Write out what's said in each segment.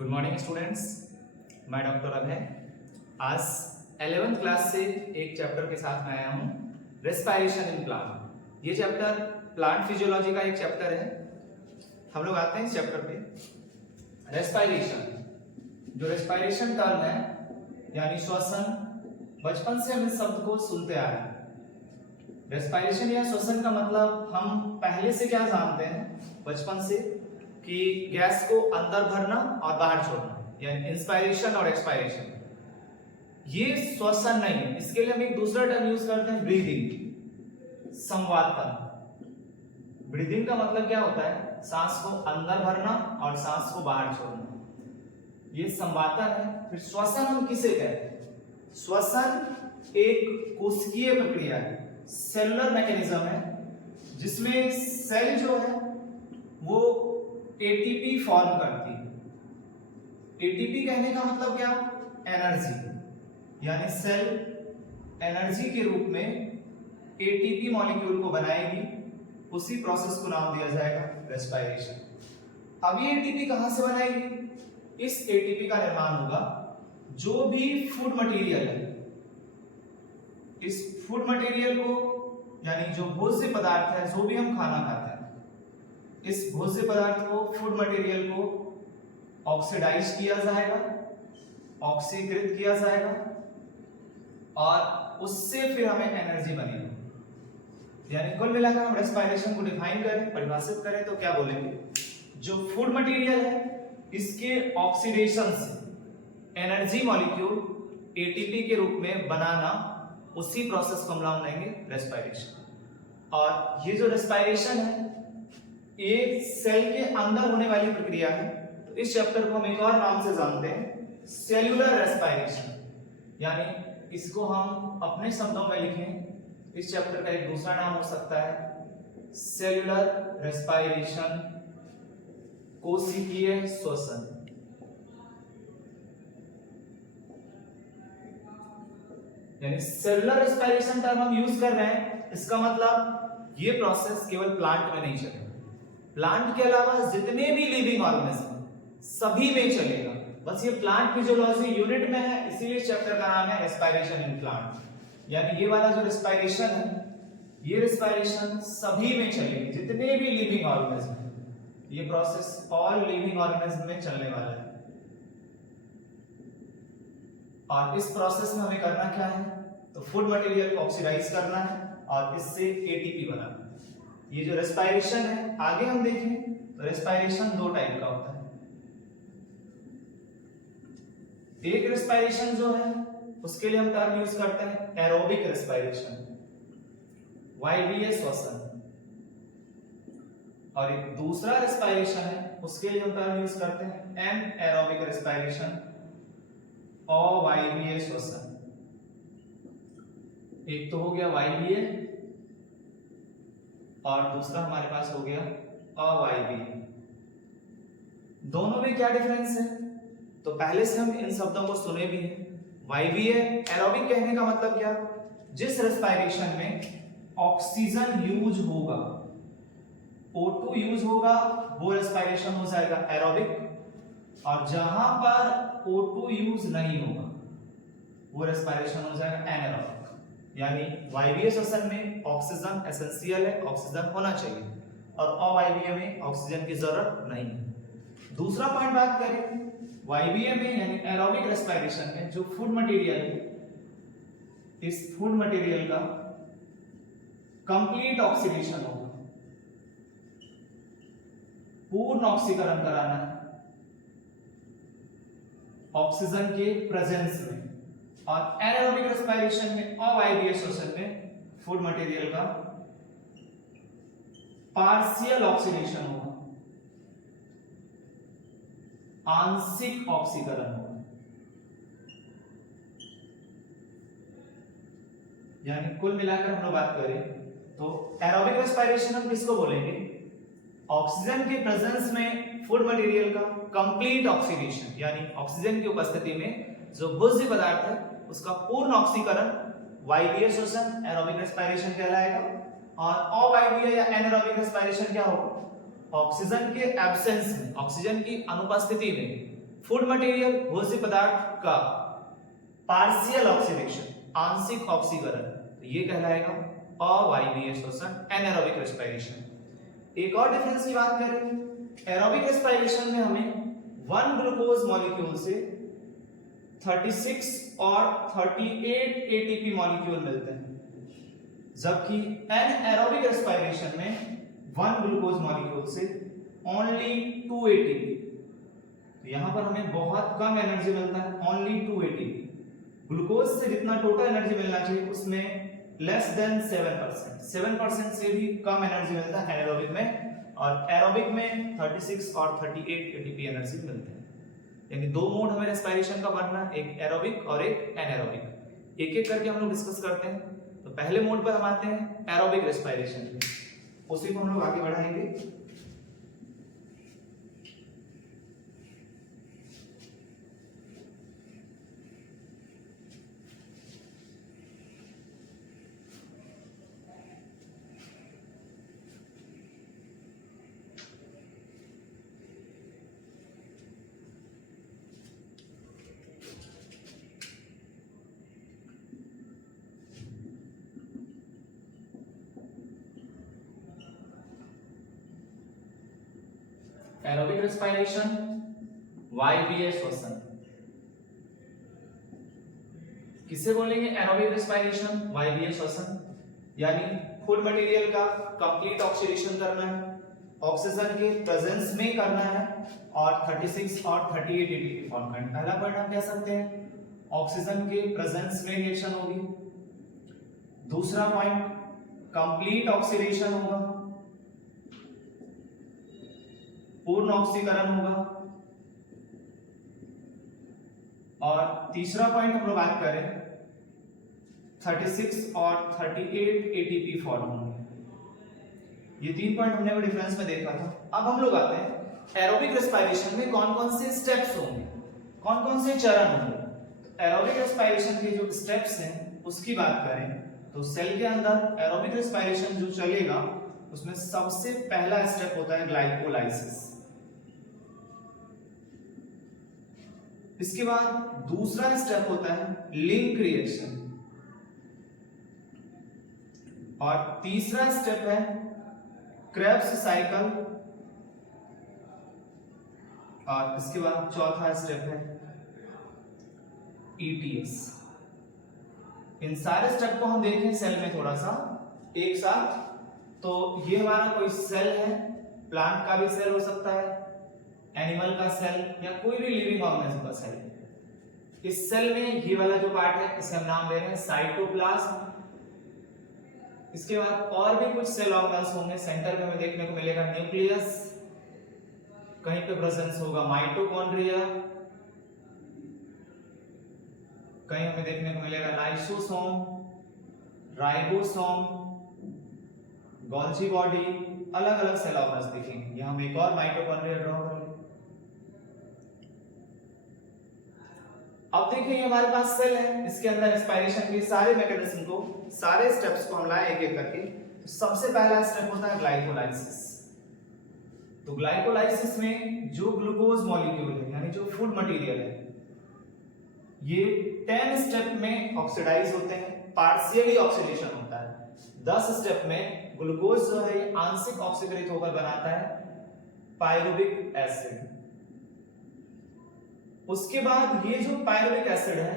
Good morning students, मैं doctor अभय। आज 11th class से एक चैप्टर के साथ मैं आया हूँ, रेस्पायरेशन इन प्लांट। ये चैप्टर प्लांट फिजियोलॉजी का एक चैप्टर है। हम लोग आते हैं इस चैप्टर पे। रेस्पायरेशन, जो रेस्पायरेशन टर्म है यानी श्वसन, बचपन से हम इस शब्द को सुनते आ रहे हैं। रेस्पायरेशन या श्वसन का मतलब हम पहले से क्या जानते हैं बचपन से कि गैस को अंदर भरना और बाहर छोड़ना, यानी इंस्पायरेशन और एक्सपायरेशन। ये श्वसन नहीं है, इसके लिए हम एक दूसरा टर्म यूज करते हैं, ब्रीदिंग, संवातन। ब्रीदिंग का मतलब क्या होता है? सांस को अंदर भरना और सांस को बाहर छोड़ना, ये संवातन है। फिर श्वसन हम किसे कहते हैं? श्वसन एक कोशिकीय प्रक्रिया है, सेलुलर मैकेनिज्म है, जिसमें सेल जो है वो एटीपी फॉर्म करती है। एटीपी कहने का मतलब क्या? एनर्जी, यानी सेल एनर्जी के रूप में एटीपी मॉलिक्यूल को बनाएगी। उसी प्रोसेस को नाम दिया जाएगा रेस्पायरेशन। अब ये एटीपी कहां से बनाएगी? इस एटीपी का निर्माण होगा जो भी फूड मटेरियल है, इस फूड मटेरियल को, यानी जो भोज्य पदार्थ है, जो भी हम खाना खाते हैं, इस भोज्य पदार्थ को, फूड मटेरियल को ऑक्सीडाइज किया जाएगा, ऑक्सीकृत किया जाएगा और उससे फिर हमें एनर्जी बनेगी। यानी कुल मिलाकर हम रेस्पायरेशन को डिफाइन करें, परिभाषित करें तो क्या बोलेंगे? जो फूड मटेरियल है इसके ऑक्सीडेशन से एनर्जी मॉलिक्यूल एटीपी के रूप में बनाना, उसी प्रोसेस को हम नाम देंगे रेस्पायरेशन। और ये जो रेस्पायरेशन है ये सेल के अंदर होने वाली प्रक्रिया है। तो इस चैप्टर को हम एक और नाम से जानते हैं, सेल्यूलर रेस्पायरेशन। यानी इसको हम अपने शब्दों में लिखें, इस चैप्टर का एक दूसरा नाम हो सकता है सेल्यूलर रेस्पायरेशन, कोशिकीय श्वसन। यानी सेल्यूलर रेस्पायरेशन टर्म हम यूज कर रहे हैं, इसका मतलब ये प्रोसेस केवल प्लांट में नहीं चलेगा, प्लांट के अलावा जितने भी लिविंग ऑर्गेनिज्म सभी में चलेगा। बस ये प्लांट फिजियोलॉजी यूनिट में है, इसीलिए चैप्टर का नाम है रेस्पायरेशन इन प्लांट। यानी ये वाला जो रेस्पायरेशन है, ये रेस्पायरेशन सभी में चलेगी, जितने भी लिविंग ऑर्गेनिज्म है। ये प्रोसेस ऑल लिविंग ऑर्गेनिज्म में चलने वाला है। और इस प्रोसेस में हमें करना क्या है? तो फूड मटेरियल को ऑक्सीडाइज करना है और इससे एटीपी बनाना है। ये जो रेस्पायरेशन है, आगे हम देखें तो रेस्पायरेशन दो टाइप का होता है। एक रेस्पायरेशन जो है उसके लिए हम टर्म यूज करते हैं एरोबिक रेस्पायरेशन, वायवीय श्वसन। और एक दूसरा रेस्पायरेशन है, उसके लिए हम टर्म यूज करते हैं एनएरोबिक रेस्पायरेशन, अवायवीय श्वसन। एक तो हो गया वायवीय और दूसरा हमारे पास हो गया अवायवीय। दोनों में क्या डिफरेंस है? तो पहले से हम इन शब्दों को सुने भी हैं। वायवीय एरोबिक कहने का मतलब क्या? जिस रेस्पायरेशन में ऑक्सीजन यूज होगा, O2 यूज होगा, वो रेस्पायरेशन हो जाएगा एरोबिक। और जहां पर O2 यूज नहीं होगा वो रेस्पायरेशन हो जाएगा एनारोबिक। यानी वायवीय श्वसन में ऑक्सीजन एसेंशियल है, ऑक्सीजन होना चाहिए, और अवायवीय में ऑक्सीजन की जरूरत नहीं है। दूसरा पॉइंट बात करें, वायवीय में यानी एरोबिक रेस्पायरेशन में जो फूड मटेरियल है, इस फूड मटेरियल का कंप्लीट ऑक्सीडेशन होगा, पूर्ण ऑक्सीकरण कराना है ऑक्सीजन के प्रेजेंस में। और एनारोबिक रेस्पायरेशन में, अवायवीय श्वसन में, फूड मटेरियल का पार्शियल ऑक्सीडेशन होगा, आंशिक ऑक्सीकरण होगा। यानी कुल मिलाकर हम लोग बात करें तो एरोबिक रेस्पायरेशन हम किसको बोलेंगे? ऑक्सीजन के प्रेजेंस में फूड मटेरियल का कंप्लीट ऑक्सीडेशन, यानी ऑक्सीजन की उपस्थिति में जो भोज्य पदार्थ है उसका पूर्ण ऑक्सीकरण वायवीय श्वसन, एरोबिक रेस्पायरेशन कहलाएगा। और अवायवीय या एनारोबिक रेस्पायरेशन क्या होगा? ऑक्सीजन के एब्सेंस में, ऑक्सीजन की अनुपस्थिति में फूड मटेरियल भोज्य पदार्थ का पार्शियल ऑक्सीडेशन, आंशिक ऑक्सीकरण, तो ये कहलाएगा अवायवीय श्वसन, एनारोबिक रेस्पिरेशन। एक और डिफरेंस की बात करें, एरोबिक रेस्पिरेशन में हमें 1 ग्लूकोज मॉलिक्यूल से 36 और 38 एटीपी मॉलिक्यूल मिलते हैं, जबकि एनारोबिक रेस्पिरेशन में 1 ग्लूकोज मॉलिक्यूल से ओनली 2 एटीपी। तो यहां पर हमें बहुत कम एनर्जी मिलता है, ओनली 2 एटीपी। ग्लूकोज से जितना टोटल एनर्जी मिलना चाहिए उसमें लेस देन 7% से भी कम एनर्जी मिलता है एनारोबिक में, और एरोबिक में 36 और 38 एटीपी एनर्जी मिलते हैं। यानी दो मोड हमें रेस्पिरेशन का बनना, एक एरोबिक और एक एनारोबिक। एक एक करके हम लोग डिस्कस करते हैं। तो पहले मोड पर हम आते हैं एरोबिक रेस्पिरेशन, उसी को हम लोग आगे बढ़ाएंगे। एरोबिक रेस्पिरेशन, वायवीय श्वसन। किससे बोलेंगे एरोबिक रेस्पिरेशन, वायवीय श्वसन? यानी फूड मटेरियल का कंप्लीट ऑक्सीडेशन करना है, ऑक्सीजन के प्रेजेंस में करना है, और 36 और 38 एटीपी फॉर्म करना है। पहला पॉइंट हम कह सकते हैं ऑक्सीजन के प्रेजेंस में रिएक्शन होगी। दूसरा पॉइंट कंप्लीट ऑक्सीडेशन होगा, पूर्ण ऑक्सीकरण होगा। और तीसरा पॉइंट हम लोग बात करें 36 और 38 एटीपी फॉर्म होंगे। ये 3 पॉइंट हमने वो डिफरेंस में देखा था। अब हम लोग आते हैं एरोबिक रेस्पिरेशन में कौन कौन से स्टेप्स होंगे, कौन कौन से चरण होंगे। तो एरोबिक रेस्पिरेशन के जो स्टेप्स हैं उसकी बात करें तो सेल के अंदर एरोबिक रेस्पिरेशन जो चलेगा उसमें सबसे पहला स्टेप होता है ग्लाइकोलाइसिस। इसके बाद दूसरा स्टेप होता है लिंक रिएक्शन, और तीसरा स्टेप है क्रेब्स साइकिल, और इसके बाद चौथा स्टेप है ईटीएस। इन सारे स्टेप को हम देखें सेल में थोड़ा सा एक साथ। तो ये हमारा कोई सेल है, प्लांट का भी सेल हो सकता है, एनिमल का सेल, या कोई भी लिविंग ऑर्गेनिज्म का सेल। इस सेल में ये वाला जो पार्ट है इसे हम नाम दे रहे हैं साइटोप्लाज्म। इसके बाद और भी कुछ सेल ऑर्गेनल्स होंगे। सेंटर में हमें देखने को मिलेगा न्यूक्लियस, कहीं पे प्रेजेंस होगा माइटोकॉन्ड्रिया, कहीं हमें देखने को मिलेगा लाइसोसोम, राइबोसोम, गोल्जी बॉडी, अलग अलग सेल ऑर्गेनल्स देखेंगे। यहां हम एक और माइटोकॉन्ड्रिया ड्रॉ करेंगे। अब देखिए हमारे पास सेल है, इसके अंदर रेस्पिरेशन के सारे मैकेनिज्म को, सारे स्टेप्स को हम लाए एक एक करके। तो सबसे पहला स्टेप होता है ग्लाइकोलाइसिस। तो ग्लाइकोलाइसिस में जो ग्लूकोज मॉलिक्यूल है यानी जो फूड मटेरियल है ये 10 स्टेप में ऑक्सीडाइज होते हैं, पार्शियली ऑक्सीडेशन होता है। 10 स्टेप में ग्लूकोज जो है आंशिक ऑक्सीकृत होकर बनाता है पायरुविक एसिड। उसके बाद ये जो पायरुविक एसिड है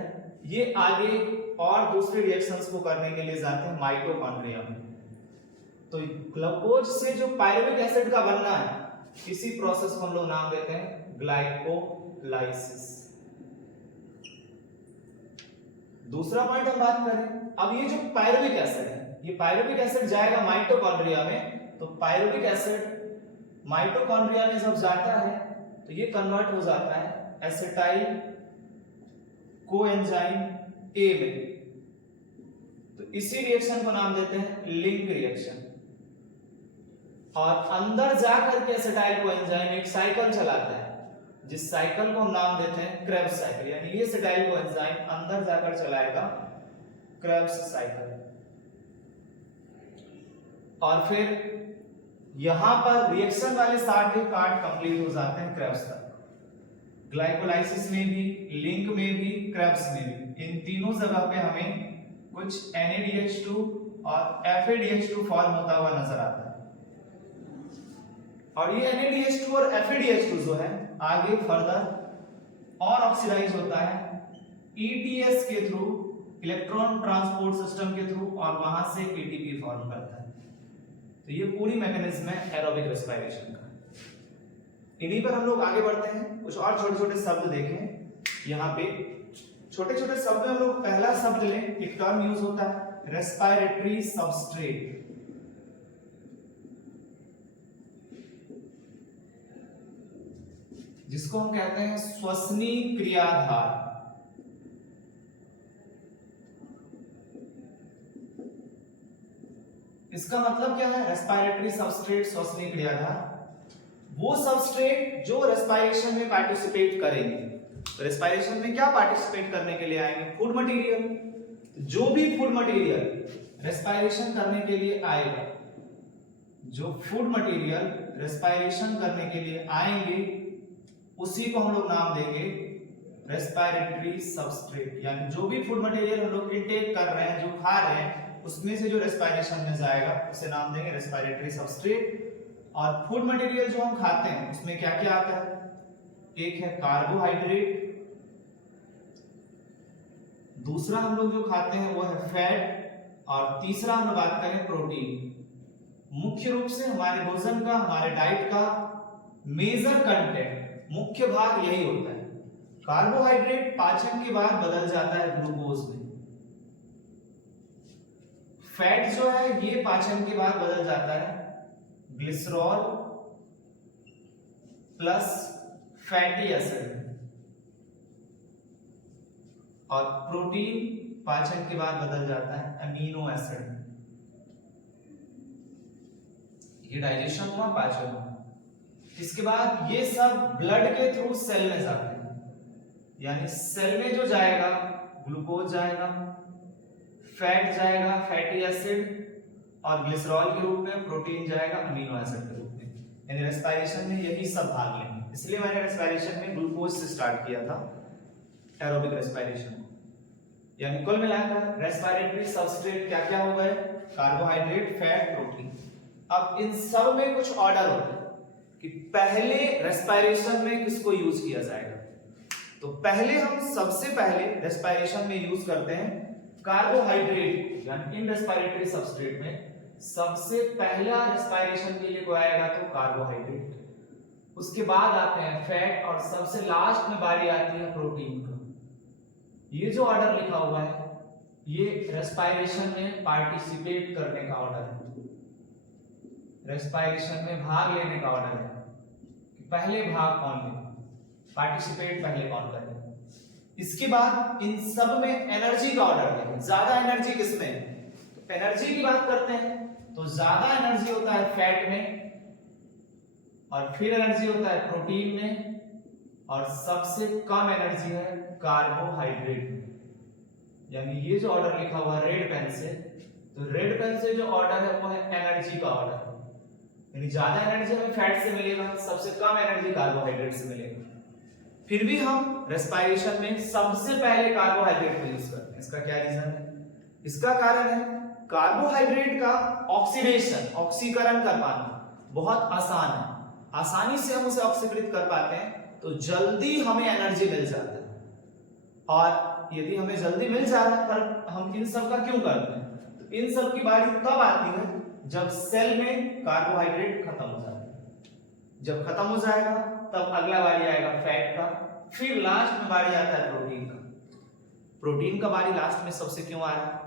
ये आगे और दूसरे रिएक्शंस को करने के लिए जाते हैं माइटोकॉन्ड्रिया में। तो ग्लूकोज से जो पायरुविक एसिड का बनना है इसी प्रोसेस को हम लोग नाम देते हैं ग्लाइकोलाइसिस। दूसरा पॉइंट हम बात करें, अब ये जो पायरुविक एसिड है ये पायरुविक एसिड जाएगा माइटोकॉन्ड्रिया में। तो पायरुविक एसिड माइटोकॉन्ड्रिया में जब जाता है तो ये कन्वर्ट हो जाता है एसिटाइल कोएंजाइम ए में। तो इसी रिएक्शन को नाम देते हैं लिंक रिएक्शन। और अंदर जाकर के एसिटाइल कोएंजाइम एक साइकिल चलाता है जिस साइकिल को हम नाम देते हैं क्रेब्स साइकिल। यानी ये एसिटाइल कोएंजाइम अंदर जाकर चलाएगा क्रेब्स साइकिल। और फिर यहां पर रिएक्शन वाले सारे पार्ट कंप्लीट हो जाते हैं क्रेब्स तक। ग्लाइकोलाइसिस में भी, लिंक में भी, क्रेब्स में भी, इन तीनों जगह पे हमें कुछ NADH2 और FADH2 फॉर्म होता हुआ नजर आता है। और ये NADH2 और FADH2 जो है आगे फर्दर और ऑक्सीडाइज होता है ETS के थ्रू, इलेक्ट्रॉन ट्रांसपोर्ट सिस्टम के थ्रू, और वहां से ATP फॉर्म करता है। तो ये पूरी मैकेनिज्म है एरोबिक रेस्पिरेशन का। इन्हीं पर हम लोग आगे बढ़ते हैं। कुछ और छोटे छोटे शब्द देखें। यहाँ पे छोटे छोटे शब्द में हम लोग पहला शब्द लें, एक टर्म यूज होता है रेस्पिरेटरी सबस्ट्रेट। जिसको हम कहते हैं श्वसनी क्रियाधार। इसका मतलब क्या है? रेस्पिरेटरी सबस्ट्रेट, श्वसनी क्रियाधार, वो सबस्ट्रेट जो रेस्पिरेशन में पार्टिसिपेट करेंगे। तो रेस्पिरेशन में क्या पार्टिसिपेट करने के लिए आएंगे? Food material. जो भी फूड मटेरियल रेस्पिरेशन करने के लिए आएगा, जो फूड मटेरियल रेस्पिरेशन करने के लिए आएंगे, उसी को हम लोग नाम देंगे रेस्पिरेटरी सबस्ट्रेट। यानी जो भी फूड मटेरियल हम लोग इनटेक कर रहे हैं, जो खा रहे हैं, उसमें से जो रेस्पिरेशन में जाएगा उसे नाम देंगे रेस्पिरेटरी सबस्ट्रेट। और फूड मटेरियल जो हम खाते हैं उसमें क्या क्या आता है? एक है कार्बोहाइड्रेट, दूसरा हम लोग जो खाते हैं वो है फैट, और तीसरा हम बात करें प्रोटीन। मुख्य रूप से हमारे भोजन का, हमारे डाइट का मेजर कंटेंट, मुख्य भाग यही होता है। कार्बोहाइड्रेट पाचन के बाद बदल जाता है ग्लूकोज में। फैट जो है ये पाचन के बाद बदल जाता है ग्लिसरॉल प्लस फैटी एसिड, और प्रोटीन पाचन के बाद बदल जाता है अमीनो एसिड। ये डाइजेशन हुआ, पाचन हुआ। इसके बाद ये सब ब्लड के थ्रू सेल में जाते हैं। यानी सेल में जो जाएगा ग्लूकोज जाएगा, फैट जाएगा फैटी एसिड, और ग्लिसरॉल के रूप में प्रोटीन जाएगा अमीनो एसिड के रूप में। यानी रेस्पिरेशन में यही सब भाग लेंगे। इसलिए मैंने रेस्पिरेशन में ग्लूकोज से स्टार्ट किया था एरोबिक रेस्पिरेशन। यानी कुल मिलाकर रेस्पिरेटरी सबस्ट्रेट क्या क्या हो गए? Carbohydrate, fat, protein. अब इन सब में कुछ ऑर्डर होता है कि पहले रेस्पिरेशन में किसको यूज किया जाएगा। तो पहले हम सबसे पहले रेस्पिरेशन में यूज करते हैं कार्बोहाइड्रेट। यानी इन रेस्पिरेटरी सबस्ट्रेट में सबसे पहला रेस्पिरेशन के लिए कोई आएगा तो कार्बोहाइड्रेट, उसके बाद आते हैं फैट, और सबसे लास्ट में बारी आती है प्रोटीन का। ये जो ऑर्डर लिखा हुआ है ये रेस्पिरेशन में पार्टिसिपेट करने का ऑर्डर है, रेस्पिरेशन में भाग लेने का ऑर्डर है कि पहले भाग कौन ले, पार्टिसिपेट पहले कौन करे। इसके बाद इन सब में एनर्जी का ऑर्डर है। ज्यादा एनर्जी किसमें? तो एनर्जी की बात करते हैं तो ज्यादा एनर्जी होता है फैट में, और फिर एनर्जी होता है प्रोटीन में, और सबसे कम एनर्जी है कार्बोहाइड्रेट में। यानी ये जो ऑर्डर लिखा हुआ है रेड पेन से, तो रेड पेन से जो ऑर्डर है वो है एनर्जी का ऑर्डर। यानी ज्यादा एनर्जी हमें फैट से मिलेगा, सबसे कम एनर्जी कार्बोहाइड्रेट से मिलेगा। फिर भी हम रेस्पिरेशन में सबसे पहले कार्बोहाइड्रेट को यूज करते हैं। इसका क्या रीजन है? इसका कारण है कार्बोहाइड्रेट का ऑक्सीडेशन, ऑक्सीकरण कर पाना बहुत आसान है। आसानी से हम उसे ऑक्सीकृत कर पाते हैं तो जल्दी हमें एनर्जी मिल जाती है। और यदि हमें जल्दी मिल जा रहा है पर हम इन सब का क्यों करते हैं? तो इन सब की बारी कब आती है? जब सेल में कार्बोहाइड्रेट खत्म हो जाता है। जब खत्म हो जाएगा तब अगला बारी आएगा फैट का, फिर लास्ट में बारी आता है प्रोटीन का। प्रोटीन का बारी लास्ट में सबसे क्यों आ रहा है?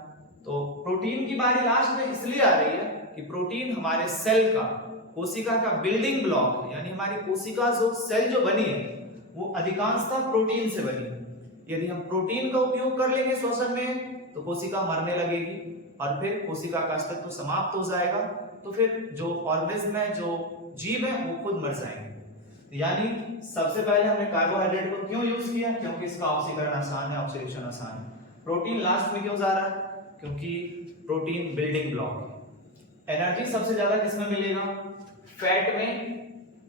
तो प्रोटीन की बारी लास्ट में इसलिए आ रही है कि प्रोटीन हमारे सेल का, कोशिका का बिल्डिंग ब्लॉक है। यानी हमारी कोशिका जो सेल जो बनी है वो अधिकांशतः प्रोटीन से बनी है। यदि हम प्रोटीन का उपयोग कर लेंगे श्वसन में तो कोशिका मरने लगेगी और फिर कोशिका का अस्तित्व समाप्त हो जाएगा। तो फिर जो ऑर्गेनिज्म है, जो जीव है, वो खुद मर जाएंगे। यानी सबसे पहले हमने कार्बोहाइड्रेट को क्यों यूज किया? क्योंकि इसका ऑक्सीकरण आसान है, ऑक्सीडेशन आसान है। प्रोटीन लास्ट में क्यों जा रहा है? क्योंकि प्रोटीन बिल्डिंग ब्लॉक है। एनर्जी सबसे ज्यादा किसमें मिलेगा? फैट में,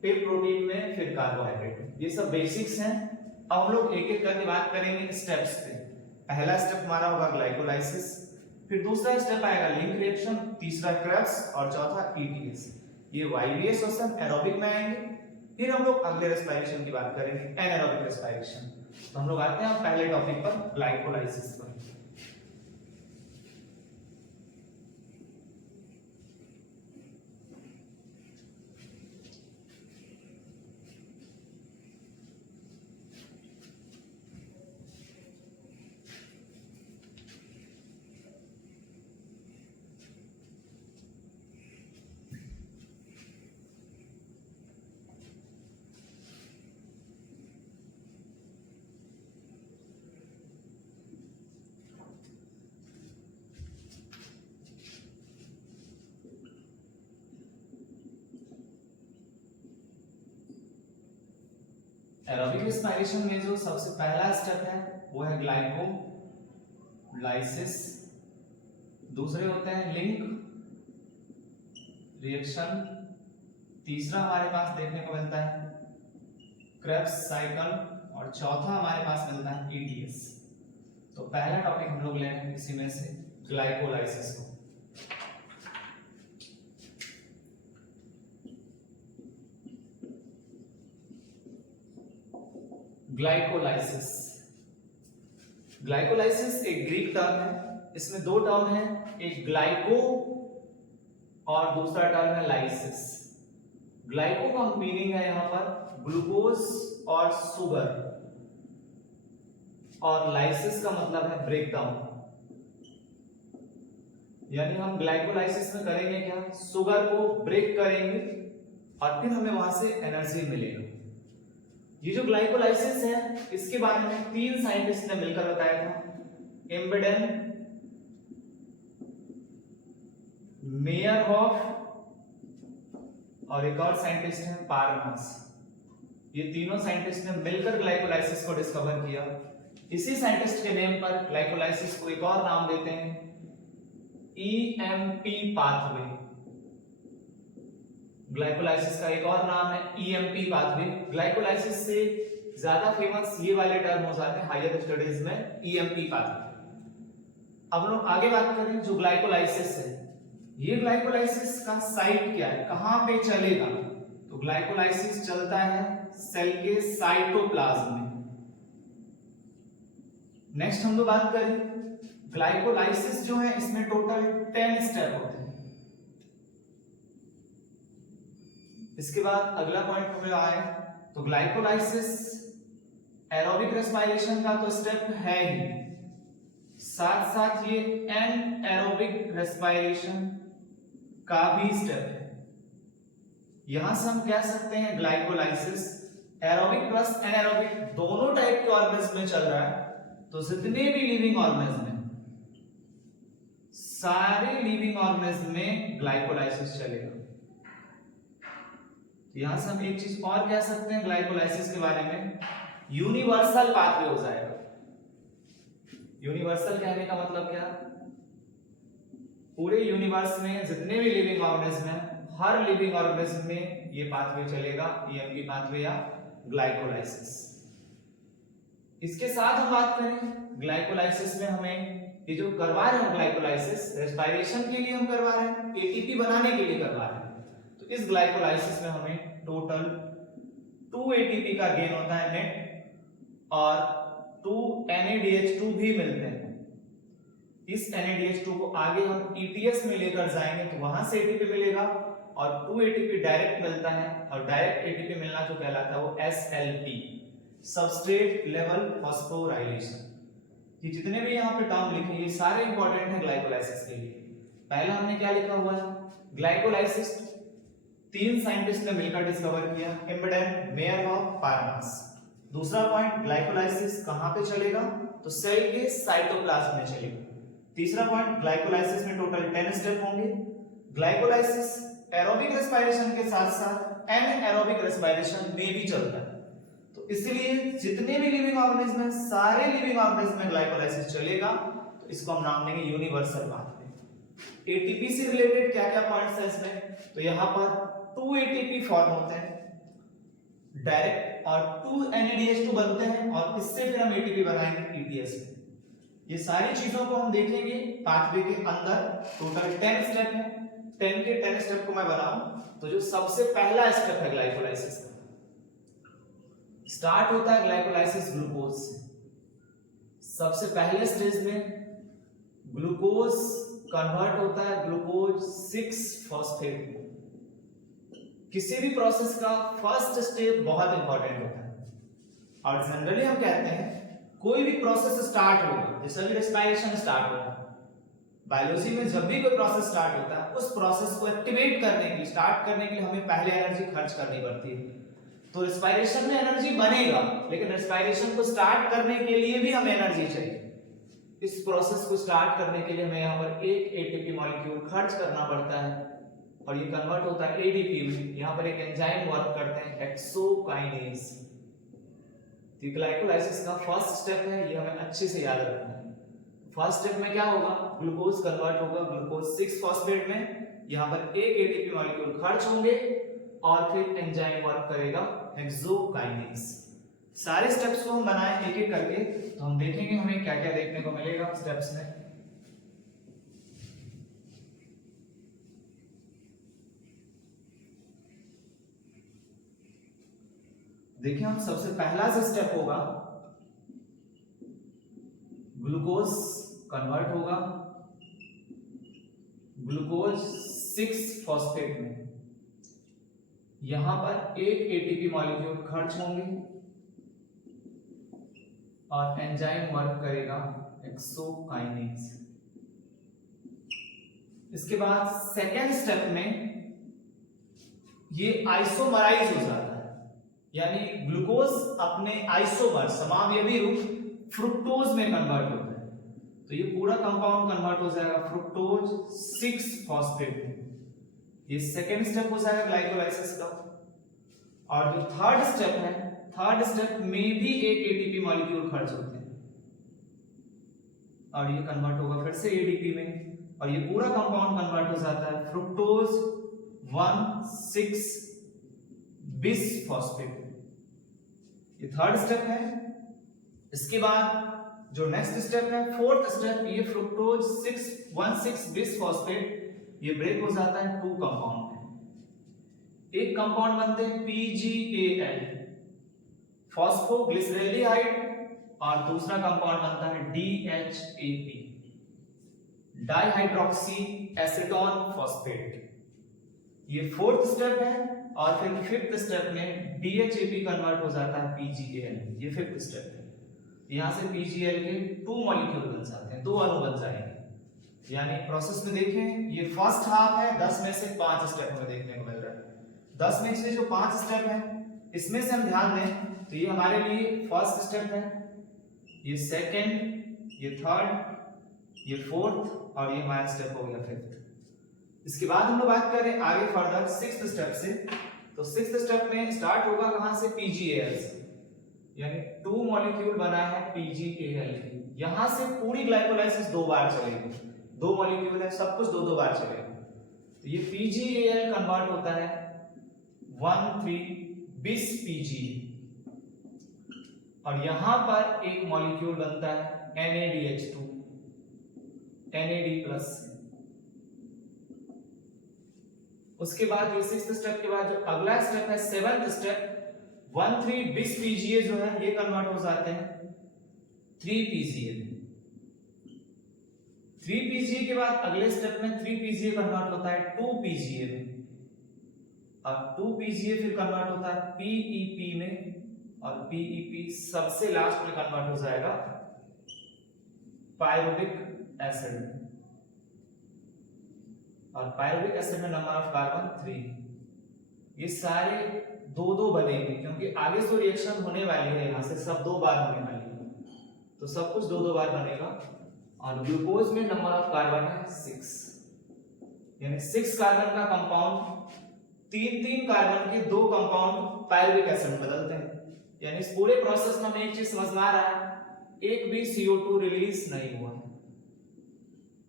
फिर प्रोटीन में, फिर कार्बोहाइड्रेट में। ये सब बेसिक्स हैं, अब हम लोग एक एक करके बात करेंगे स्टेप्स पे। पहला स्टेप हमारा होगा ग्लाइकोलाइसिस, फिर दूसरा स्टेप आएगा लिंक रिएक्शन, तीसरा क्रेब्स और चौथा ईटीएस। ये वायवीय श्वसन एरोबिक में आएंगे। फिर हम लोग अगले रेस्पिरेशन की बात करेंगे, एनारोबिक रेस्पिरेशन। तो हम लोग आते हैं पहले टॉपिक पर, ग्लाइकोलाइसिस पर। एरोबिक रेस्पिरेशन में जो सबसे पहला स्टेप है वो है ग्लाइकोलाइसिस, दूसरे होते हैं लिंक रिएक्शन, तीसरा हमारे पास देखने को मिलता है क्रेब्स साइकिल और चौथा हमारे पास मिलता है ईटीएस। तो पहला टॉपिक हम लोग लेंगे इसी में से ग्लाइकोलाइसिस को। ग्लाइकोलाइसिस, ग्लाइकोलाइसिस एक ग्रीक टर्म है। इसमें दो टर्म है, एक ग्लाइको और दूसरा टर्म है लाइसिस। ग्लाइको का मीनिंग है यहां पर ग्लूकोज और शुगर, और लाइसिस का मतलब है ब्रेक डाउन। यानी हम ग्लाइकोलाइसिस में करेंगे क्या, शुगर को ब्रेक करेंगे और फिर हमें वहां से एनर्जी मिलेगा। ये जो ग्लाइकोलाइसिस है इसके बारे में तीन साइंटिस्ट ने मिलकर बताया था, एम्बेडेन, मेयरहॉफ और एक और साइंटिस्ट है पारमास। ये तीनों साइंटिस्ट ने मिलकर ग्लाइकोलाइसिस को डिस्कवर किया। इसी साइंटिस्ट के नेम पर ग्लाइकोलाइसिस को एक और नाम देते हैं ईएमपी पाथवे। ग्लाइकोलाइसिस का एक और नाम है ईएमपी पाथवे। ग्लाइकोलाइसिस से ज्यादा फेमस ये वाले टर्म हो जाते हैं हायर स्टडीज में, ईएमपी पाथवे। अब लोग आगे बात करें जो ग्लाइकोलाइसिस है, ये ग्लाइकोलाइसिस का साइट क्या है, कहां पे चलेगा। तो ग्लाइकोलाइसिस चलता है सेल के साइटोप्लाज्म में। नेक्स्ट हम लोग बात करें ग्लाइकोलाइसिस जो है इसमें टोटल 10 स्टेप होते हैं। इसके बाद अगला पॉइंट हमें आए तो ग्लाइकोलाइसिस एरोबिक रेस्पिरेशन का तो स्टेप है ही, साथ साथ ये एनएरोबिक रेस्पिरेशन का भी स्टेप है। यहां से हम कह सकते हैं ग्लाइकोलाइसिस एरोबिक प्लस एनारोबिक दोनों टाइप के ऑर्गेनिज्म में चल रहा है। तो जितने भी लिविंग ऑर्गेनिज्म हैं, सारे लिविंग ऑर्गेनिज्म में ग्लाइकोलाइसिस चलेगा। तो यहां से हम एक चीज और कह सकते हैं ग्लाइकोलाइसिस के बारे में, यूनिवर्सल पाथवे हो जाएगा। यूनिवर्सल कहने का मतलब क्या, पूरे यूनिवर्स में जितने भी लिविंग ऑर्गेनिज्म हैं, हर लिविंग ऑर्गेनिज्म में ये पाथवे चलेगा, ईएमपी पाथवे या ग्लाइकोलाइसिस। इसके साथ हम बात करें ग्लाइकोलाइसिस में हमें ये जो करवा रहे हैं ग्लाइकोलाइसिस रेस्पिरेशन के लिए हम करवा रहे हैं, एटीपी बनाने के लिए करवा रहे हैं। तो इस ग्लाइकोलाइसिस में हमें टोटल 2 एटीपी का गेन होता है नेट और 2 NADH2 भी मिलते हैं। इस NADH2 को आगे हम ETS में लेकर जाएंगे तो वहां से एटीपी मिलेगा और 2 एटीपी डायरेक्ट मिलता है, और डायरेक्ट एटीपी मिलना जो कहलाता है वो SLP, सबस्ट्रेट लेवल फॉस्फोराइलेशन। ये जितने भी यहाँ पे टर्म लिखे ये सारे इंपॉर्टेंट है ग्लाइकोलाइसिस के लिए। पहला हमने क्या लिखा हुआ है, ग्लाइकोलाइसिस 3 साइंटिस्ट ने मिलकर डिस्कवर किया, एम्बेडेन, मेयरहॉफ, पारमास। दूसरा पॉइंट ग्लाइकोलाइसिस कहां पे चलेगा, तो सेल के साइटोप्लाज्म में चलेगा। तीसरा पॉइंट ग्लाइकोलाइसिस में टोटल 10 स्टेप होंगे। ग्लाइकोलाइसिस एरोबिक रेस्पिरेशन के साथ साथ एनारोबिक रेस्पिरेशन में भी चलता है। तो इसलिए जितने भी लिविंग ऑर्गेनिज्म हैं, सारे लिविंग ऑर्गेनिज्म में ग्लाइकोलाइसिस चलेगा। तो इसको हम नाम देंगे यूनिवर्सल पाथवे। एटीपी से रिलेटेड क्या क्या पॉइंट्स है इसमें, तो यहां पर 2 एटीपी फॉर्म होते हैं, डायरेक्ट और 2 NADH2 बनते हैं और इससे फिर हम ATP बनाएंगे ETS में। ये सारी चीजों को हम देखेंगे पाथवे के अंदर। टोटल 10 स्टेप है, 10 के 10 स्टेप को मैं बनाऊं तो जो सबसे पहला स्टेप है ग्लाइकोलाइसिस का, स्टार्ट होता है ग्लाइकोलाइसिस ग्लूकोज से। सबसे पहले स्टेज में ग्लूकोज कन्वर्ट होता है ग्लूकोज 6 फॉस्फेट में। किसी भी प्रोसेस का फर्स्ट स्टेप बहुत इंपॉर्टेंट होता है और जनरली हम कहते हैं कोई भी प्रोसेस स्टार्ट होगा, जैसे अभी रेस्पिरेशन स्टार्ट होगा, बायोलॉजी में जब भी कोई प्रोसेस स्टार्ट होता है उस प्रोसेस को एक्टिवेट करने के लिए, स्टार्ट करने के लिए हमें पहले एनर्जी खर्च करनी पड़ती है। तो रेस्पिरेशन में एनर्जी बनेगा, लेकिन रेस्पिरेशन को स्टार्ट करने के लिए भी हमें एनर्जी चाहिए। इस प्रोसेस को स्टार्ट करने के लिए हमें यहाँ पर एक एटीपी मॉलिक्यूल खर्च करना पड़ता है और ये कन्वर्ट होता है एडीपी में। यहाँ पर एक एंजाइम वर्क करते हैं हेक्सोकाइनेज। तो ग्लाइकोलाइसिस का फर्स्ट स्टेप है, ये हमें अच्छे से याद रखना है। फर्स्ट स्टेप में क्या होगा, ग्लूकोज कन्वर्ट होगा ग्लूकोज 6 फॉस्फेट में। यहाँ पर एक एटीपी मॉलिक्यूल खर्च होंगे और फिर एंजाइम वर्क करेगा हेक्सोकाइनेज। सारे स्टेप्स को हम बनाएं एक एक करके, तो हम देखेंगे हमें क्या क्या देखने को मिलेगा स्टेप्स में। देखिए हम सबसे पहला जो स्टेप होगा, ग्लूकोज कन्वर्ट होगा ग्लूकोज 6 फॉस्फेट में। यहां पर एक एटीपी मॉलिक्यूल खर्च होंगे और एंजाइम वर्क करेगा हेक्सोकाइनेज। इसके बाद सेकेंड स्टेप में ये आइसोमराइज हो जाता है, यानी ग्लूकोज अपने आइसोमर समावयवी रूप फ्रुक्टोज में कन्वर्ट होता है। तो ये पूरा कंपाउंड कन्वर्ट हो जाएगा फ्रुक्टोज 6 फॉस्फेट में। ये सेकेंड स्टेप हो जाएगा ग्लाइकोलाइसिस का। और जो थर्ड स्टेप है, थर्ड स्टेप में भी एक एटीपी मॉलिक्यूल खर्च होते हैं और ये कन्वर्ट होगा फिर से एडीपी में और ये पूरा कंपाउंड कन्वर्ट हो जाता है फ्रुक्टोज 1,6 बिस फॉस्फेट। ये थर्ड स्टेप है। इसके बाद जो नेक्स्ट स्टेप है, फोर्थ स्टेप, ये फ्रुक्टोज 1,6 बिस फॉस्फेट ये ब्रेक हो जाता है 2 कंपाउंड में। एक कंपाउंड बनते हैं PGAL फॉस्फोग्लिसरेल्डिहाइड और दूसरा कंपाउंड बनता है DHAP डाइहाइड्रोक्सी एसीटोन फॉस्फेट। ये फोर्थ स्टेप है और फिर फिफ्थ स्टेप में DHAP कन्वर्ट हो जाता है PGAL। ये फिफ्थ स्टेप है। यहां से PGAL के 2 मॉलिक्यूल बन जाते हैं, 2 अणु बन जाएंगे। यानी प्रोसेस में देखें ये फर्स्ट हाफ है, 10 में से 5 स्टेप हमें देखने को मिल रहा है। 10 में से जो 5 स्टेप है इसमें से हम ध्यान दें तो ये हमारे लिए फर्स्ट स्टेप है, ये सेकंड, ये थर्ड, ये फोर्थ और ये हमारा स्टेप हो गया फिफ्थ। इसके बाद हम लोग बात करें आगे फर्दर सिक्स्थ स्टेप से। तो सिक्स्थ स्टेप में स्टार्ट होगा कहां से, PGAL से, यानी 2 मॉलिक्यूल बना है PGAL की। यहां से पूरी ग्लाइकोलाइसिस 2 बार चलेगी, 2 मॉलिक्यूल है, सब कुछ 2-2 बार चलेगा। तो ये PGAL कन्वर्ट होता है 1,3 बिस PG और यहां पर एक मॉलिक्यूल बनता है NADH2 NAD+। उसके बाद ये सिक्स्थ स्टेप के बाद जो अगला स्टेप है, सेवंथ स्टेप, 1,3 बिस PGA जो है ये कन्वर्ट हो जाते हैं 3 PGA। 3 PGA के बाद अगले स्टेप में 3 PGA कन्वर्ट होता है 2 PGA में और 2 PGA फिर कन्वर्ट होता है PEP में और PEP सबसे लास्ट में कन्वर्ट हो जाएगा पायरुविक एसिड में और पायरुविक एसिड में नंबर ऑफ कार्बन 3। ये सारे 2-2 बनेंगे क्योंकि आगे जो रिएक्शन होने वाली है यहां से सब 2 बार होने वाली है, तो सब कुछ 2-2 बार बनेगा। और ग्लूकोज में नंबर ऑफ कार्बन है 6, यानी 6 कार्बन का कंपाउंड 3-3 कार्बन के 2 कंपाउंड पायरुविक एसिड में बदलते हैं। यानी इस पूरे प्रोसेस में हमें एक चीज समझना आ रहा है, एक भी CO2 रिलीज नहीं हुआ है,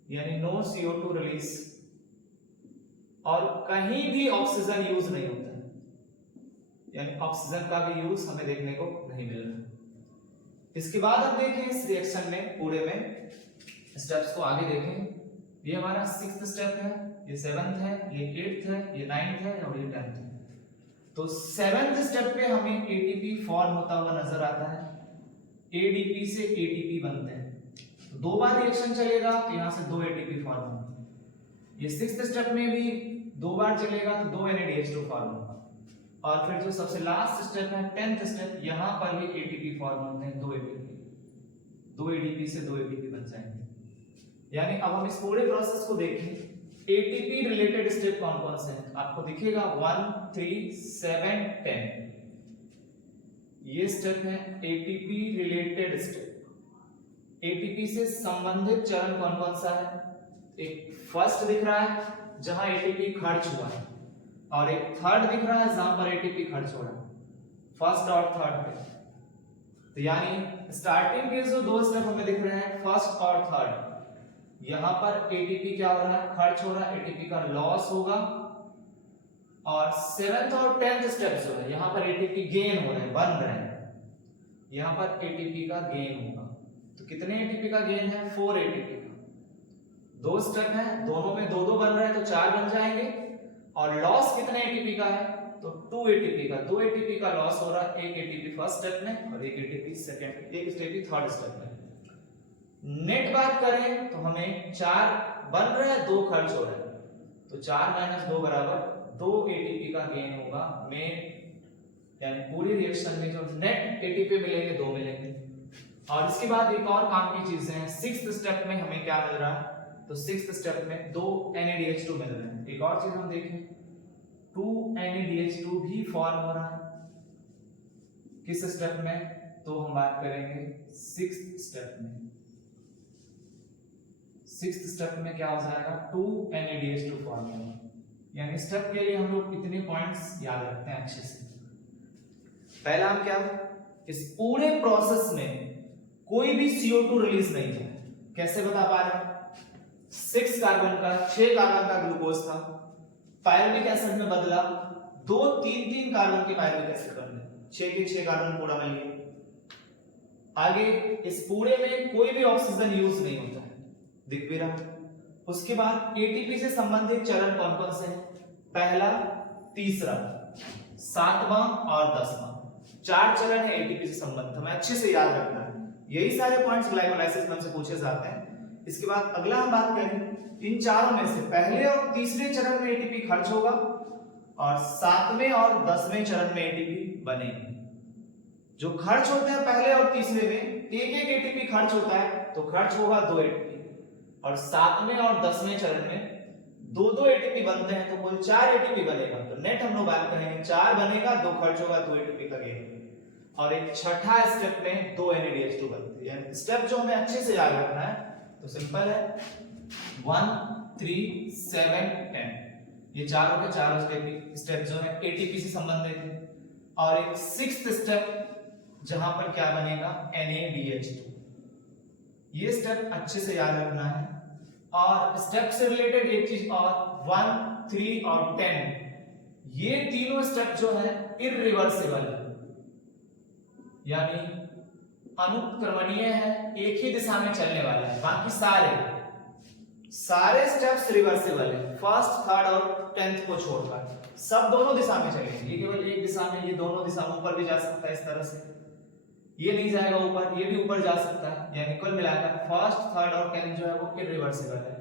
यानी नो CO2 रिलीज, और कहीं भी ऑक्सीजन यूज नहीं होता है। यानी ऑक्सीजन का भी यूज हमें देखने को नहीं मिल रहा। इसके बाद हम देखें इस रिएक्शन में पूरे में स्टेप्स को आगे देखें। ये हमारा 6th स्टेप है, ये 7th है, ये 8th है, ये 9th है और ये 10th है। तो 7th स्टेप पे हमें एटीपी फॉर्म होता हुआ नजर आता है। एडीपी से एटीपी बनते हैं, तो 2 बार रिएक्शन चलेगा तो यहाँ से 2 एटीपी फॉर्म होंगे। ये 6th स्टेप में भी 2 बार चलेगा तो 2 NADH2 फॉर्म होगा। और फिर जो सबसे लास्ट स्टेप है 10th स्टेप, यहाँ पर भी एटीपी फॉर्म होते हैं, 2 एटीपी, 2 एडीपी से 2 एटीपी बन जाएंगे। यानी अब हम इस पूरे प्रोसेस को देखें, एटीपी रिलेटेड स्टेप कौन कौन से हैं आपको दिखेगा 1, 3, 7, 10। ये स्टेप है एटीपी रिलेटेड स्टेप। एटीपी से संबंधित चरण कौन कौन सा है? एक फर्स्ट दिख रहा है जहां एटीपी खर्च हुआ है, और एक थर्ड दिख रहा है जहां पर एटीपी खर्च हो रहा है, फर्स्ट और थर्ड पे। तो यानी स्टार्टिंग के जो 2 स्टेप हमें दिख रहे हैं फर्स्ट और थर्ड, यहां पर एटीपी क्या हो रहा है? खर्च हो रहा है, एटीपी का लॉस होगा। और 7th और 10th स्टेप जो है यहां पर एटीपी गेन हो रहे हैं, बन रहे हैं, यहां पर एटीपी का गेन होगा। तो कितने एटीपी का गेन है? 4 एटीपी का। 2 स्टेप है, दोनों में 2-2 बन रहे हैं तो 4 बन जाएंगे। और लॉस कितने एटीपी का है? तो 2 एटीपी का। 2 एटीपी का लॉस हो रहा है, 1 एटीपी फर्स्ट स्टेप में और 1 ATP second, 1 ATP third step में। नेट बात करें तो हमें 4 बन रहे हैं, 2 खर्च हो रहे हैं, तो 4 - 2 बराबर 2 एटीपी का गेन होगा मेन, यानी पूरी रिएक्शन में जो नेट एटीपी मिलेंगे 2 मिलेंगे। और इसके बाद एक और काम की चीजें हैं, 6th स्टेप में हमें क्या मिल रहा है? तो 6th स्टेप में 2 NADH2 मिल रहे हैं। एक और चीज हम देखें, 2 NADH2 भी फॉर्म हो रहा है। किस स्टेप में? तो हम बात करेंगे 6th स्टेप में। 6th स्टेप में क्या हो जाएगा? 2 NADH2 फॉर्म होगा। यानी स्टेप के लिए हम लोग इतने पॉइंट्स याद रखते हैं अच्छे से। पहला हम क्या, इस पूरे प्रोसेस में कोई भी CO2 रिलीज नहीं है। कैसे बता पा रहे हैं? 6 कार्बन का 6 कार्बन का ग्लूकोज था, पायरुविक एसिड में बदला, 2-3 कार्बन के पायरुविक एसिड बन गए, 6 के 6 कार्बन पूरा मिल गया। आगे इस पूरे में कोई भी ऑक्सीजन यूज नहीं होता है, दिख भी रहा। उसके बाद एटीपी से संबंधित चरण कौन कौन से हैं? पहला, तीसरा, 7वां और 10वां, 4 चरण है एटीपी से संबंधित, हमें अच्छे से याद रखना है। यही सारे पॉइंट्स ग्लाइकोलाइसिस में हमसे पूछे जाते हैं। इसके बाद अगला हम बात करें, इन चारों में से पहले और तीसरे चरण में एटीपी खर्च होगा और 7वें और 10वें चरण में एटीपी बनेगी। जो खर्च होते हैं पहले और तीसरे में, एक एटीपी खर्च होता है तो खर्च होगा 2 एटीपी, और 7वें और 10वें चरण में 2-2 एटीपी बनते हैं तो कुल 4 एटीपी बनेगा। तो नेट हम लोग बात करेंगे 4 बनेगा, 2 खर्च होगा, 2 एटीपी का गेन। और एक छठा स्टेप में 2 NADH2 बनते हैं। यानी स्टेप जो हमें अच्छे से याद रखना है तो सिंपल है, 1, 3, 7, 10, ये चारों के चारों स्टेप जो है एटीपी से संबंधित है। और एक 6th स्टेप जहां पर क्या बनेगा? NADH2। ये स्टेप अच्छे से याद रखना है। और स्टेप से रिलेटेड एक चीज और, 1, 3 और 10, ये तीनों स्टेप जो है इररिवर्सिबल है, यानी अनुक्रमणीय है, एक ही दिशा में चलने वाला है। बाकी सारे स्टेप्स रिवर्सिबल है, फर्स्ट, थर्ड और 10th को छोड़कर सब दोनों दिशा में चलेंगे। ये केवल एक दिशा में, ये दोनों दिशा में, ऊपर भी जा सकता है इस तरह से, ये नहीं जाएगा ऊपर, ये भी ऊपर जा सकता है। यानी कुल मिलाकर फर्स्ट, थर्ड और 10th जो है वो इररिवर्सिबल है।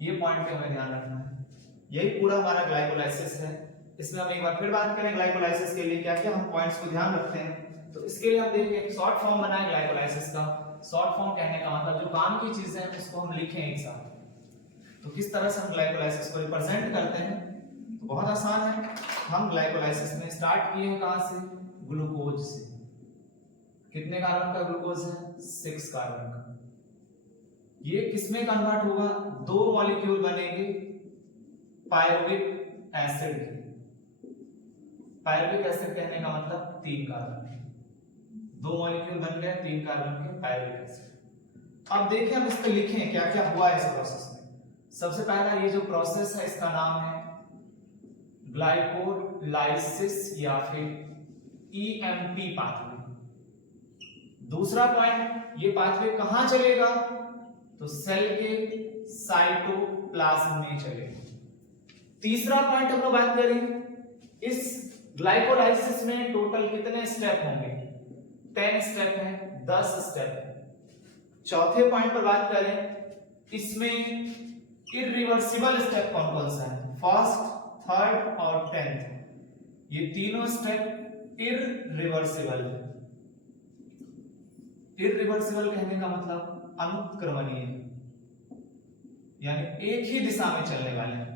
ये पॉइंट पे हमें ध्यान रखना है। यही पूरा हमारा ग्लाइकोलाइसिस है। इसमें हम एक बार फिर बात करें ग्लाइकोलाइसिस के लिए क्या क्या हम पॉइंट्स को ध्यान रखते हैं। तो इसके लिए हम देखिए एक शॉर्ट फॉर्म बनाए ग्लाइकोलाइसिस का। शॉर्ट फॉर्म कहने का मतलब जो काम की चीजें हैं उसको हम लिखें एक साथ। तो किस तरह से हम ग्लाइकोलाइसिस को रिप्रेजेंट करते हैं? तो बहुत आसान है। हम ग्लाइकोलाइसिस में स्टार्ट किए हैं कहां से? ग्लूकोज से। कितने कार्बन का ग्लूकोज है? 6 कार्बन का। ये किसमें कन्वर्ट होगा? 2 मॉलिक्यूल बनेंगे पायरुविक एसिड के। पायरुविक एसिड कहने का मतलब 3 कार्बन, 2 मॉलिक्यूल बन गए 3 कार्बन के पायरुविक एसिड। अब देखिए हम इस पे लिखें क्या क्या हुआ है इस प्रोसेस में। सबसे पहला ये जो प्रोसेस है इसका नाम है ग्लाइकोलाइसिस या फिर EMP पाथवे। दूसरा पॉइंट, ये पाथवे कहां चलेगा? तो सेल के साइटोप्लाज्म में चलेगा। तीसरा पॉइंट हम लोग बात करें, इस ग्लाइकोलाइसिस में टोटल कितने स्टेप होंगे? 10 स्टेप है, 10 स्टेप है। चौथे पॉइंट पर बात करें, इसमें इरिवर्सिबल स्टेप कौन कौन सा है? फर्स्ट, थर्ड और 10th, ये तीनों स्टेप इरिवर्सिबल है। इरिवर्सिबल कहने का मतलब अनुत्क्रमणीय, यानी एक ही दिशा में चलने वाले हैं।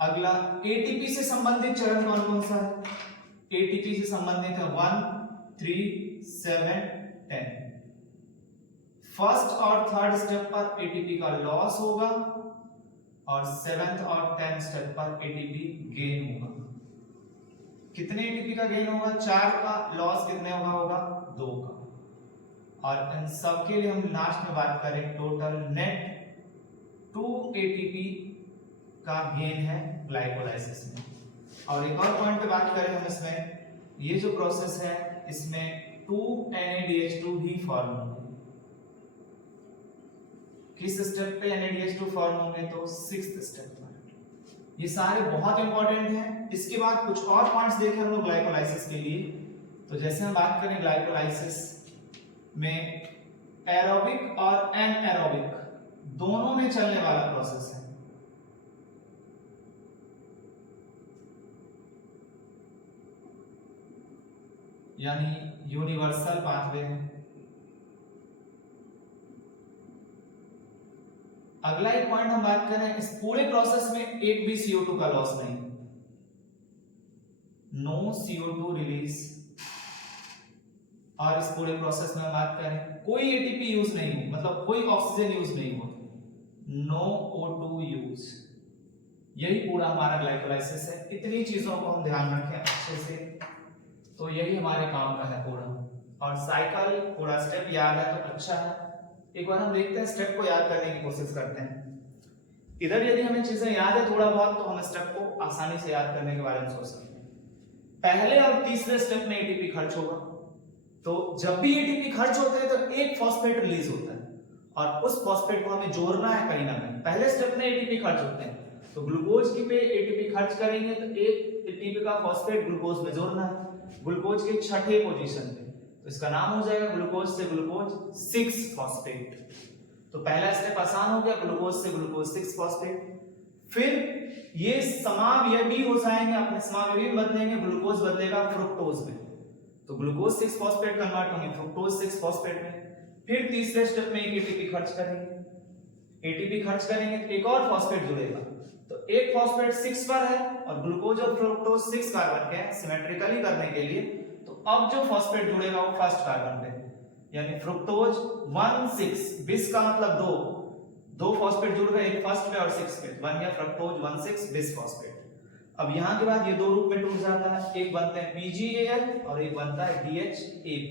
अगला, एटीपी से संबंधित चरण कौन कौन सा है? एटीपी से संबंधित है 1, 3, 7, 10। फर्स्ट और थर्ड स्टेप पर एटीपी का लॉस होगा और 7th और 10th स्टेप पर एटीपी गेन होगा। कितने एटीपी का गेन होगा? 4 का। लॉस कितने होगा? 2 का। और इन सब के लिए हम लास्ट में बात करें, टोटल नेट 2 एटीपी का गेन है ग्लाइकोलाइसिस में। और एक और पॉइंट पे बात करें हम इसमें, ये जो प्रोसेस है इसमें 2 NADH2 भी फॉर्म होंगे। किस स्टेप पे NADH2 फॉर्म होंगे? तो 6th स्टेप पर। ये सारे बहुत इंपॉर्टेंट हैं। इसके बाद कुछ और पॉइंट्स देखें हम लोग ग्लाइकोलाइसिस के लिए। तो जैसे हम बात करें ग्लाइकोलाइसिस में, एरोबिक और एनएरोबिक दोनों में चलने वाला प्रोसेस है। यानी यूनिवर्सल पाथवे है। अगला एक पॉइंट हम बात करें, इस पूरे प्रोसेस में एक भी CO2 का लॉस नहीं, नो CO2 रिलीज। और इस पूरे प्रोसेस में हम बात करें, कोई एटीपी यूज नहीं हो, मतलब कोई ऑक्सीजन यूज नहीं हो, नो O2 यूज। यही पूरा हमारा ग्लाइकोलाइसिस है। इतनी चीजों को हम ध्यान रखें अच्छे से, तो यही हमारे काम का है पूरा। और साइकिल पूरा स्टेप याद है तो अच्छा है। एक बार हम देखते हैं, स्टेप को याद करने की कोशिश करते हैं। इधर यदि हमें चीजें याद है थोड़ा बहुत, तो हम स्टेप को आसानी से याद करने के बारे में सोच सकते हैं। पहले और तीसरे स्टेप में एटीपी खर्च होगा। तो जब भी एटीपी खर्च होते हैं तो एक फॉस्फेट रिलीज होता है, और उस फॉस्फेट को हमें जोड़ना है कहीं ना कहीं। पहले स्टेप में एटीपी खर्च होते हैं, तो ग्लूकोज की पे एटीपी खर्च करेंगे तो एक एटीपी का फॉस्फेट ग्लूकोज में जोड़ना है, ग्लूकोज के छठे पोजीशन पे। तो इसका नाम हो जाएगा ग्लूकोज से ग्लूकोज 6 फॉस्फेट। तो पहला स्टेप आसान हो गया, ग्लूकोज से ग्लूकोज 6 फॉस्फेट। फिर ये समावयवी हो जाएंगे, अपने समावयवी बदलेंगे, ग्लूकोज बदलेगा फ्रुक्टोज में, तो ग्लूकोज 6 फॉस्फेट कन्वर्ट होंगे फ्रुक्टोज 6 फॉस्फेट में। फिर तीसरे स्टेप में एक एटीपी खर्च करेंगे, एटीपी खर्च करेंगे तो एक और फॉस्फेट जुड़ेगा। तो एक फॉस्फेट 6 पर है और ग्लूकोज और फ्रुक्टोज 6 कार्बन के हैं, सिमेट्रिकली करने के लिए। तो अब जो फॉस्फेट जुड़ेगा वो फर्स्ट कार्बन पे, यानी फ्रुक्टोज 1,6, बिस का मतलब 2 फॉस्फेट जुड़ गए, एक फर्स्ट पे और 6 पे, बन गया फ्रुक्टोज 1,6 बिस फॉस्फेट। अब यहां के बाद ये दो रूप में टूट जाता है, एक बनते हैं PGAL और एक बनता है DHAP।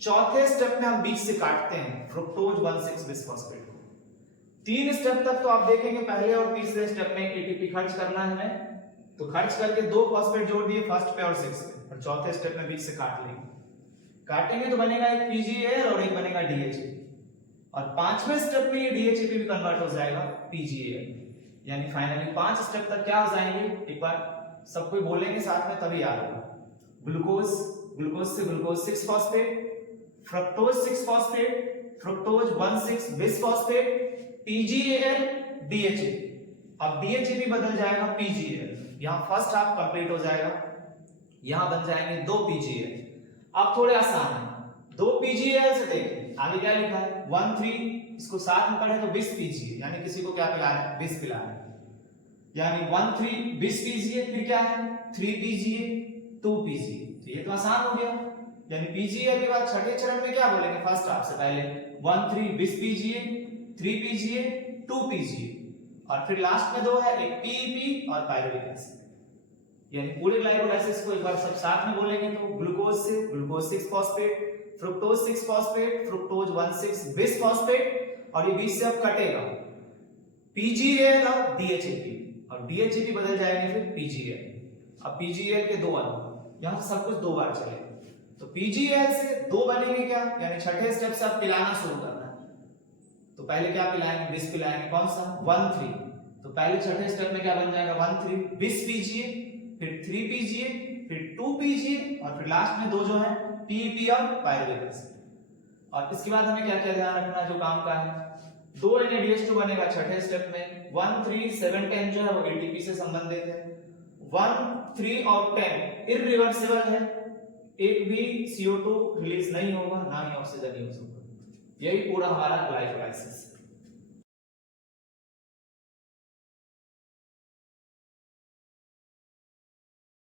चौथे स्टेप में हम बीच से काटते हैं फ्रुक्टोज 1,6 बिस फॉस्फेट को। 3 स्टेप तक तो आप देखेंगे, पहले और तीसरे स्टेप में एटीपी खर्च करना है हमें, तो खर्च करके 2 फॉस्फेट जोड़ दिए फर्स्ट पे और 6 पे, और चौथे स्टेप में बीच से काट लेंगे। काटेंगे तो बनेगा एक PGAL और एक बनेगा DHAP, और पांचवें स्टेप में ये DHAP भी कन्वर्ट हो जाएगा PGAL। यानी फाइनली 5 स्टेप तक क्या हो जाएंगे, एक बार सब कोई बोलेंगे साथ में तभी याद होगा। ग्लूकोज से glucose 6 phosphate, fructose 6 phosphate, fructose 1,6 bis phosphate, PGAL DHAP। अब DHAP बदल जाएगा PGAL, यहां फर्स्ट हाफ कंप्लीट हो जाएगा, यहां बन जाएंगे 2 PGAL। अब थोड़े आसान है, 2 PGAL से देखें आगे क्या लिखा है 1,3, इसको साथ में पढ़े तो 20 PGA, यानी किसी को क्या पिला रहे हैं 20 पिला रहे हैं, यानी 1,3 20 PGA। फिर क्या है 3 PGA 2 PGA, तो ये तो आसान हो गया। यानी PGA के बाद छठे चरण में क्या बोलेंगे, फर्स्ट हाफ से पहले 1,3 20 PGA, 3 PGA 2 PGA, और फिर लास्ट में 2 है, एक PEP और पायरुविक एसिड। यानी पूरे ग्लाइकोलाइसिस को एक बार सब साथ में बोलेंगे तो ग्लूकोज से glucose 6 phosphate, fructose 6 phosphate, fructose 1,6 bis phosphate, और ये बीच से अब कटेगा PGAL और DHAP, और DHAP बदल जाएंगे फिर PGAL। अब PGAL के 2 अणु, यहाँ सब कुछ 2 बार चलेगा। तो PgAl से 2 बनेंगे क्या, यानी छठे स्टेप से आप पिलाना शुरू करना है। तो पहले क्या पिलाएंगे, विष पिलाएंगे, कौन सा 1,3। तो पहले छठे स्टेप में क्या बन जाएगा 1,3 विष PGA, फिर 3 PGA, फिर 2 PGA और फिर लास्ट में 2 जो है PEP और पायरुवेट एसिड। और इसके बाद हमें क्या क्या ध्यान रखना है जो काम का है, 2 NADH2 बनेगा छठे स्टेप में, 1, 3, 7, 10 जो है वो ATP से संबंधित है, 1, 3 और 10 इरिवर्सिबल है, एक भी CO2 रिलीज नहीं होगा, ना ही ऑक्सीजन यूज होगा। यही पूरा हमारा ग्लाइकोलाइसिस।